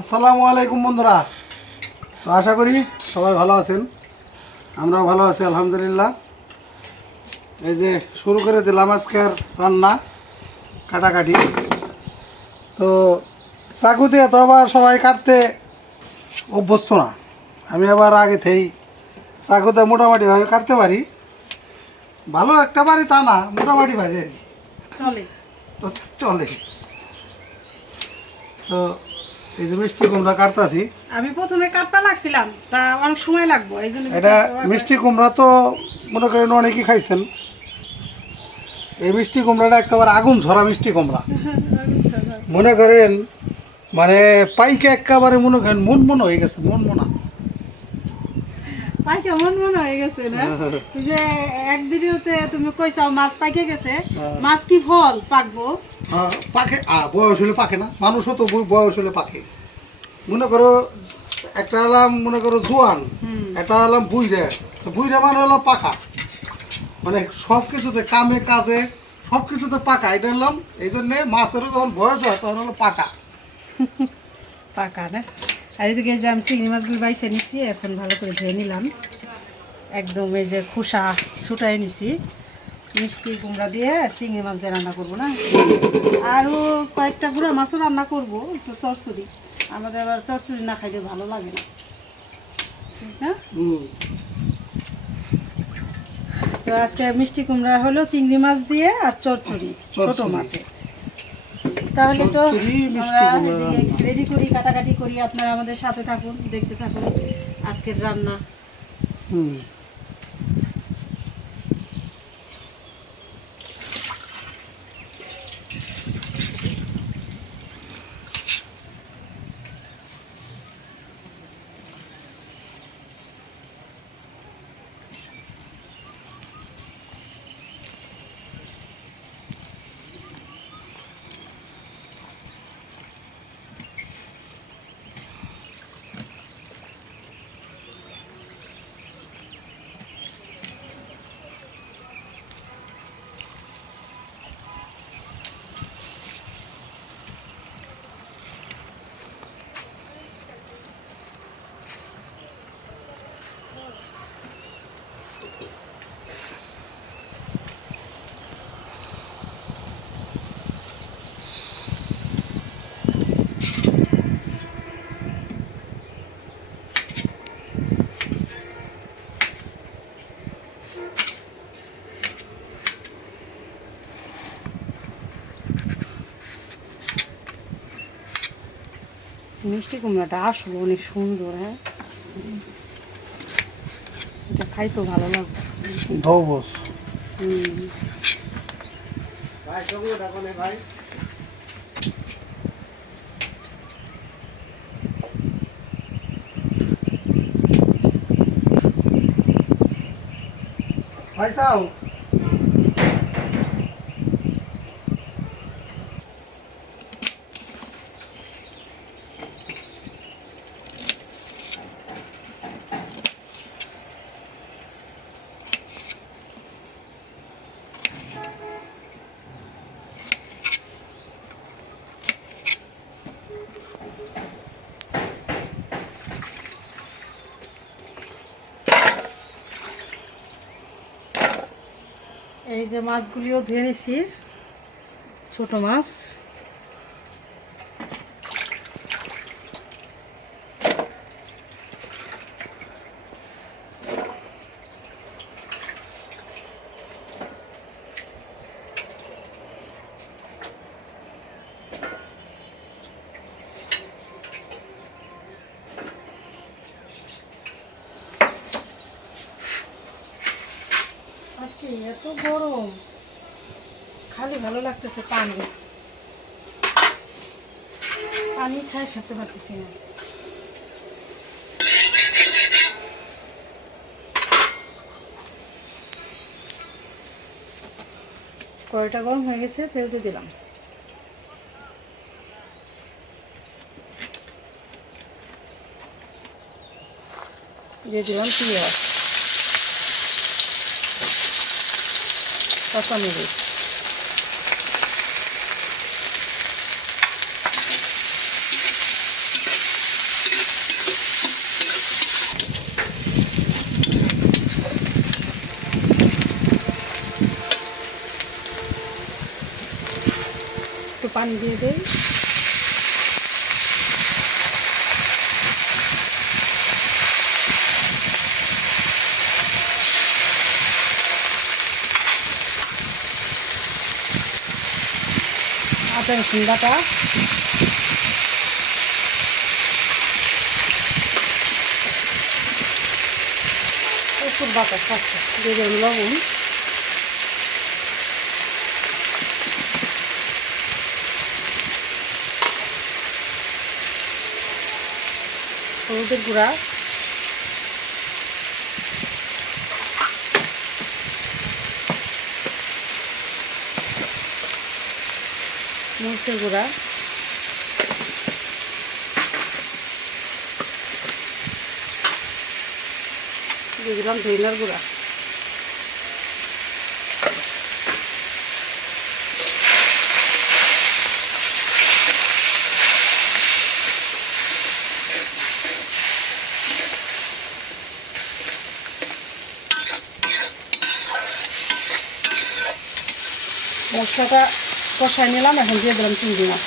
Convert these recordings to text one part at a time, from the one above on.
আসসালামু আলাইকুম বন্ধুরা। তো আশা করি সবাই ভালো আছেন, আমরাও ভালো আছি আলহামদুলিল্লাহ। এই যে শুরু করে দিলাম আজকের রান্না কাটাকাটি। তো চাকুতে তো আবার সবাই কাটতে অভ্যস্ত না, আমি আবার আগে থেকেই চাকুতে মোটামুটিভাবে কাটতে পারি, ভালো একটা পারি তা না, মোটামুটি পারি আর কি, চলে। তো চলে। তো এই যে মিষ্টি কুমড়া কাটতাছি, আমি প্রথমে কাটপা লাগছিলাম, তা অনেক সময় লাগবে, এই জন্য এটা মিষ্টি কুমড়া তো মনে করেন অনেকেই খাইছেন। এই মিষ্টি কুমড়াটা একেবারে আগুন ঝরা মিষ্টি কুমড়া, মনে করেন মানে পাইকে একেবারে মনে করেন মন মন হয়ে গেছে, মন মনা। পাইকে মন মনে হয়ে গেছে না? এই যে এক ভিডিওতে তুমি কইছাও মাছ পাইকে গেছে, মাছ কি ফল পাকবো? পাকে বয়স হলে পাকে না, মানুষও তো বয়স হলে পাকে। মনে করো একটা হলাম মনে করো জোয়ান, একটা হলাম বুইরা। তো বুইরা মানে হলো পাকা, মানে সব কিছুতে কামে কাজে সব কিছুতে পাকা, এটা হলাম। এই জন্যে মাছেরও যখন বয়স হয় তখন হলো পাকা। পাকা না? আর এদিকে যে আমি চিংড়ি মাছগুলো বাইছে নিচ্ছি, এখন ভালো করে ধুয়ে নিলাম, একদম এই যে খোসা ছুটাই নিছি। মিষ্টি কুমড়া দিয়ে চিংড়ি মাছ দিয়ে রান্না করবো না, আরও কয়েকটা গুঁড়া মাছও রান্না করবো, একটু চরচড়ি। আমাদের আবার চরচড়ি না খাইতে ভালো লাগে না, ঠিক না? তো আজকে মিষ্টি কুমড়া হলো চিংড়ি মাছ দিয়ে আর চরচড়ি ছোট মাছে। তাহলে তো আমরা রেডি করি, কাটাকাটি করি, আপনারা আমাদের সাথে থাকুন, দেখতে থাকুন আজকের রান্না। মিষ্টি কুমড়াটা আসলে অনেক সুন্দর, হ্যাঁ, এটা খাইতেও ভালো লাগবে। ভাই সাও এই যে মাছগুলিও ধুয়ে নিছি, ছোট মাছ। আজকে এত গরম, খালি ভালো লাগতেছে, পানি পানি খায় সারতে পারতেছি না। কড়াইটা গরম হয়ে গেছে, তেল দিয়ে দিলাম, দিয়ে দিলাম পেঁয়াজ, কাঁচামরিচ, পানি দিয়ে দেই। আদা রসুন বাটা, প্রচুর বাটা খাচ্ছে, দিয়ে দেবেন লবণ, হলুদের গুঁড়া, মরিচের গুঁড়া, দিয়ে দিলাম ধনিয়ার গুঁড়া, মশলাটা কষাই নিলাম। এখন দিয়ে দিলাম চিংড়ি মাছ।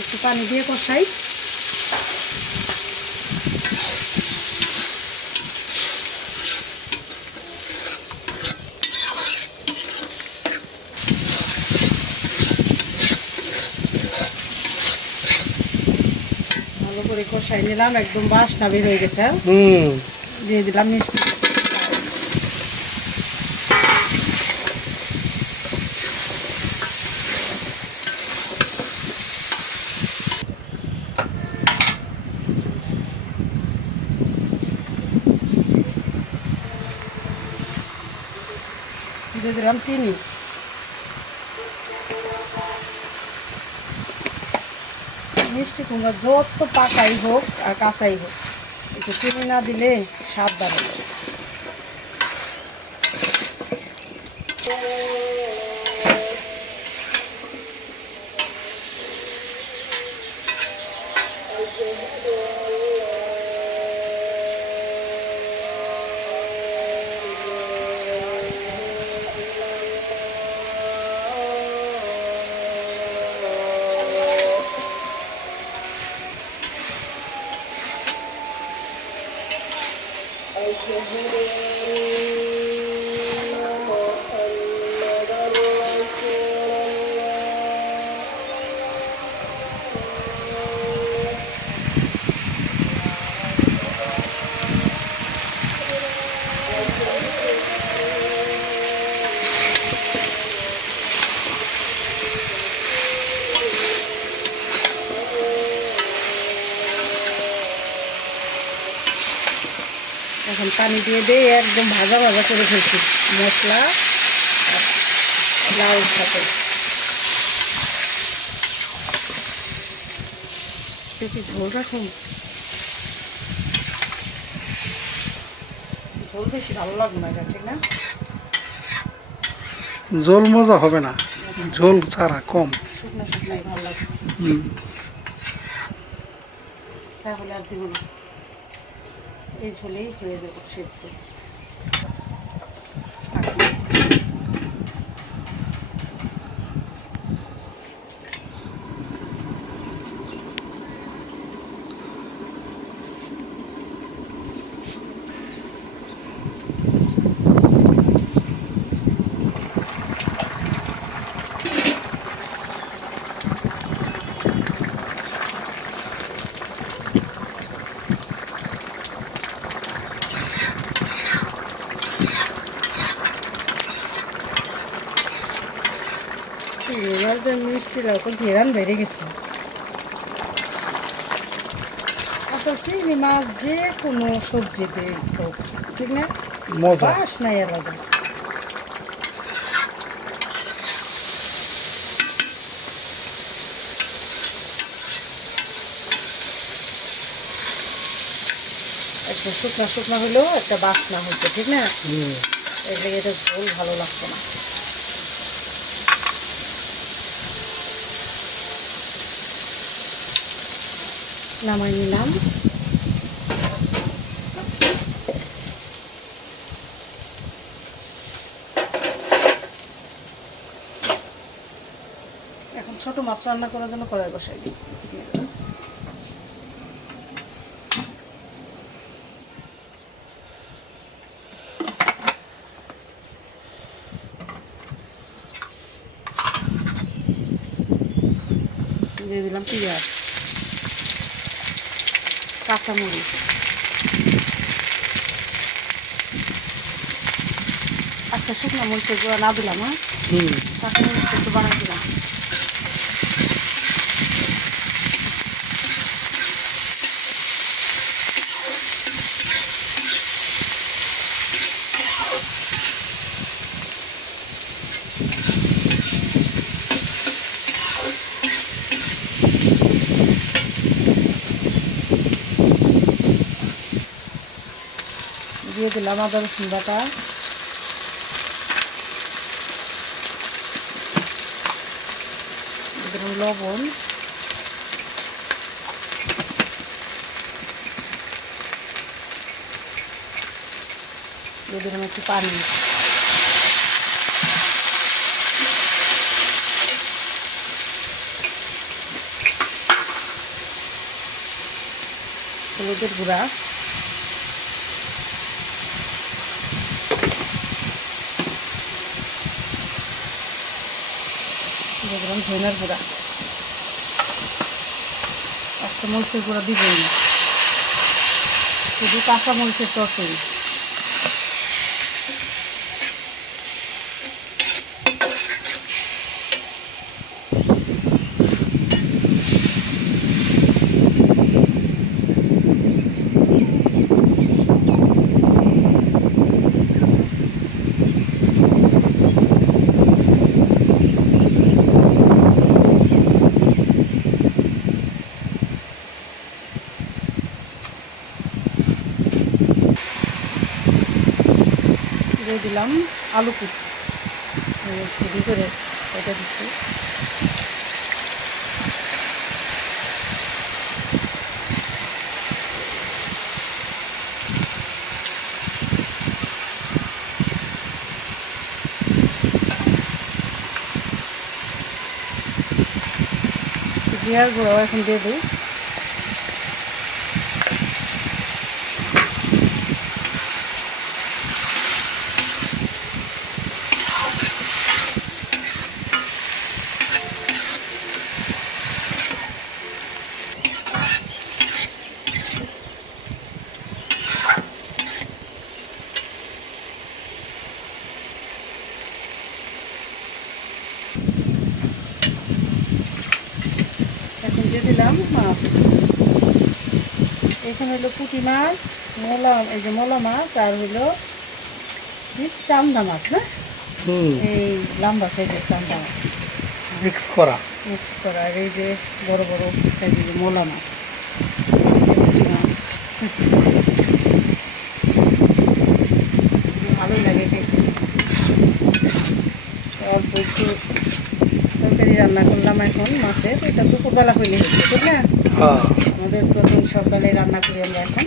একটু পানি দিয়ে কষাই। ভালো করে কষাই নিলাম, একদম বাসনা বের হয়ে গেছে। দিয়ে দিলাম মিষ্টি। দিয়ে দিলাম চিনি। মিষ্টি কুমড়া যত পাকাই হোক আর কাঁচাই হোক, একটু চিনি না দিলে স্বাদ বাড়ে। এখন পানি দিয়ে দিয়ে একদম ভাজা ভাজা করে ফেলছি মশলা লাউর সাথে। দেখি ঝোল রাখুন, ঝোল বেশি ভালো লাগবে না, ঠিক না? ঝোল মজা হবে না, ঝোল ছাড়া কম। শুকনো শুকনাই ভালো লাগবে। তাহলে আর দিব না, এই ঝোলেই হয়ে যাবে সেদ্ধ। চিংড়ি মাছ দিয়ে মিষ্টিটা তো ঘেরান বেড়ে গেছে। আসলে চিংড়ি মাছ যে কোনো সবজিতে হোক, ঠিক না? মজা বাস নাই আলাদা। একটু শুকনা শুকনা হলেও একটা বাসনা হচ্ছে, ঠিক না? এর লেগে এটা ঝোল ভালো লাগতো না। নামাই নিলাম। এখন ছোট মাছ রান্না করার জন্য কড়াই বসাই দিই। দিয়ে দিলাম পেঁয়াজ, কাঁচামরিচ, আচ্ছা শুকনো মরিচের গুঁড়া না দিলাম, হ্যাঁ কাঁচামরিচ একটু বানাই দিলাম। দিয়ে দিলাম আদা রসুন বাটা, লবণ, দিয়ে দিলাম একটু পানি, হলুদের গুঁড়া, দিয়ে দিলাম ধনের গুঁড়া। একটা মরিচের গুঁড়া দিবেন না, শুধু কাঁচা মরিচের তরকারি। দিয়ে দিলাম আলু কুচি, কুচি করে এটা দিচ্ছি। জিরার গুঁড়াও এখন দিয়ে দিই। এখন দিয়ে দিলাম মাছ। এখানে হলো পুঁটি মাছ, মোলা, এই যে মোলা মাছ, আর হলো চান্দা মাছ, না এই লম্বা সাইজের চান্দা মাছ মিক্স করা। আর এই যে বড় বড় সাইজের মোলা মাছ, পুঁটি মাছ। ভালোই লাগে খেতে। অল্প একটু তরকারি রান্না করলাম এখন মাছের, এটা দুপুরবেলা হইলে হচ্ছে, ঠিক না? আমাদের প্রথম সকালে রান্না করি আমরা এখন।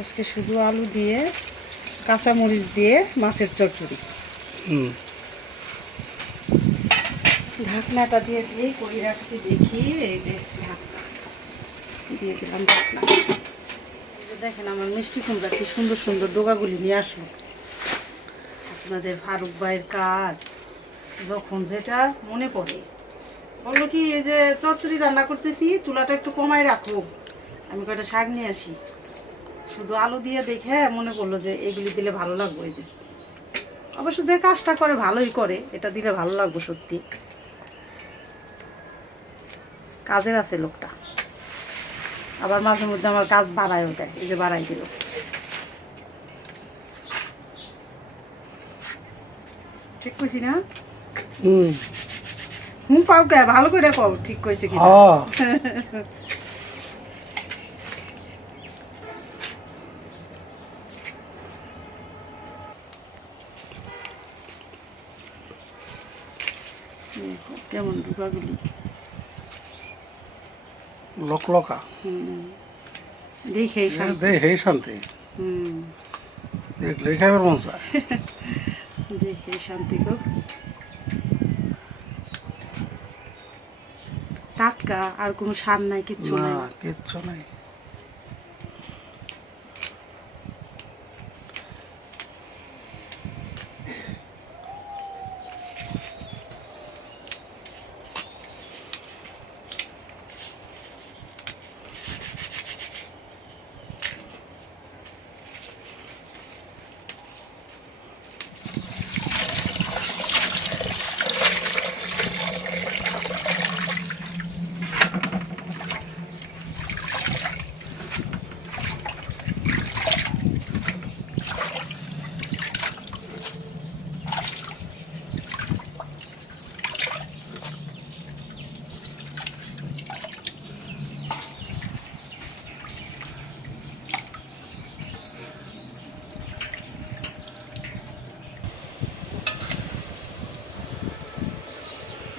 আজকে শুধু আলু দিয়ে কাঁচামরিচ দিয়ে মাছের চচ্চড়ি। ঢাকনাটা দিয়ে দিয়েই করে রাখছি, দেখি এই যে ঢাকনা দিয়ে দিলাম। ঢাকনা দেখেন আমার মিষ্টি কুমড়া কি সুন্দর সুন্দর ডোকাগুলি নিয়ে আসলো। আপনাদের ফারুক ভাইয়ের কাজ যখন যেটা মনে পড়ে বললো কি, এই যে চচ্চড়ি রান্না করতেছি চুলাটা একটু কমায় রাখো, আমি কয়টা শাক নিয়ে আসি। শুধু আলু দিয়ে দেখে মনে করলো যে এগুলি দিলে ভালো লাগবে। এই যে অবশ্য যে কাজটা করে ভালোই করে, এটা দিলে ভালো লাগবে সত্যি। কাজের আছে লোকটা, আবার মাঝে মধ্যে আমার কাজ বাড়ায়ও দেয়। এই যে বাড়াই দিল। ঠিক কইছি না? পাও কে ভালো করে কও ঠিক কইছি কি। দেখো কেমন রূপাগুলি। লকলকা দেখেই শান্তি। দেখেই শান্তি, হুম, দেখলেই খাইবার মন চায়। দেখেই শান্তি গো। টাটকা, আর কোনো সার নাই, কিচ্ছু না নাই। কিচ্ছু নাই।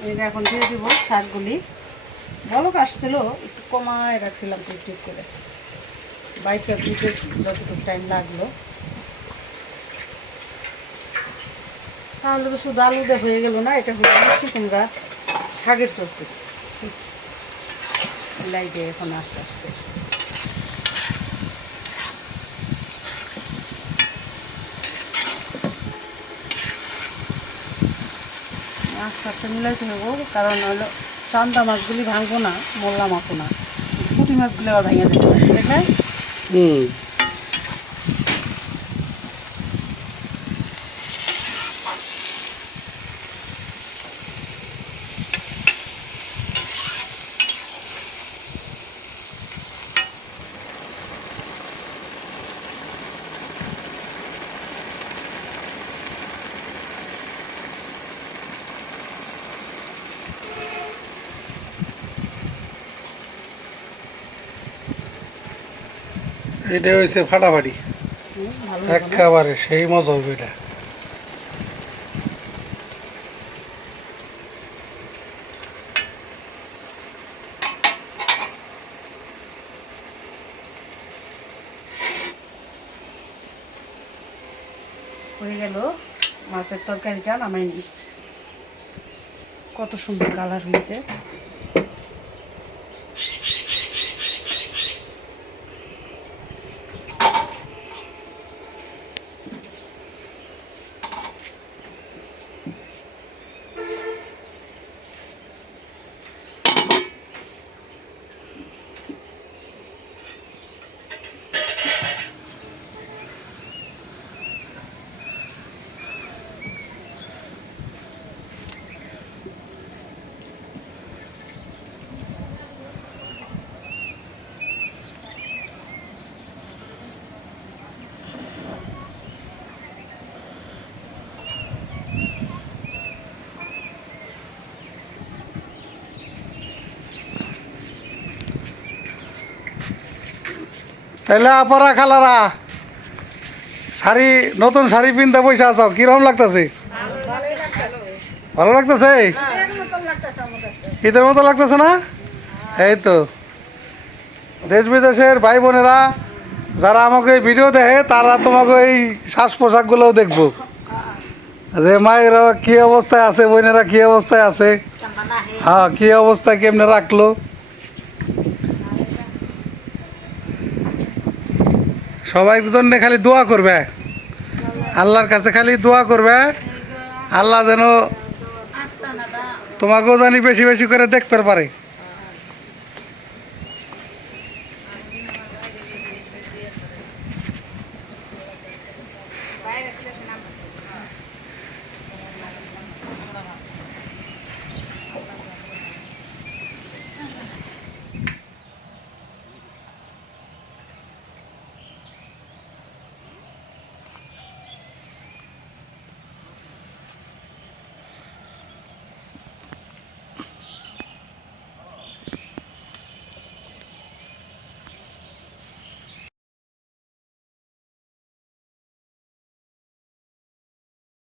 এই যে এখন দিয়ে দিব শাকগুলি। বলক আসছিল, একটু কমায় রাখছিলাম টিপ টিপ করে, 22 দিতে যতটুকু টাইম লাগলো। তাহলে তো শুধু আলু দিয়ে হয়ে গেল না, এটা হলো মিষ্টি কুমড়া শাকের চচ্চড়ি। লাইটে এখন আস্তে আস্তে আস্তে আস্তে মিলাইতে হবে, কারণ হলো চান্দা মাছগুলি ভাঙবো না, মোল্লা মাছও না, পুঁটি মাছগুলি আবার ভেঙে যেতে পারে, দেখায়। হুম, এটা হয়েছে ফাটাফাটি ভালো হবে না? একেবারে সেই মজা হবে এটা। হয়ে গেল মাছের তরকারিটা, নামাই নি। কত সুন্দর কালার হয়েছে। তাইলে আপরা খালারা শাড়ি, নতুন শাড়ি পিনতে পয়সা আছো, কিরকম লাগতেছে? ভালো লাগতেছে? ঈদের মতো লাগতেছে না? এই তো দেশ বিদেশের ভাই বোনেরা যারা আমাকে এই ভিডিও দেখে, তারা তোমাকে এই শ্বাস পোশাকগুলোও দেখবো, যে মায়েরা কী অবস্থায় আছে, বোনেরা কী অবস্থায় আছে, হ্যাঁ কী অবস্থায় কেমনে রাখলো। সবার জন্য খালি দোয়া করবে, আল্লাহর কাছে খালি দোয়া করবে, আল্লাহ যেন তোমাকেও জানি বেশি বেশি করে দেখতে পারে।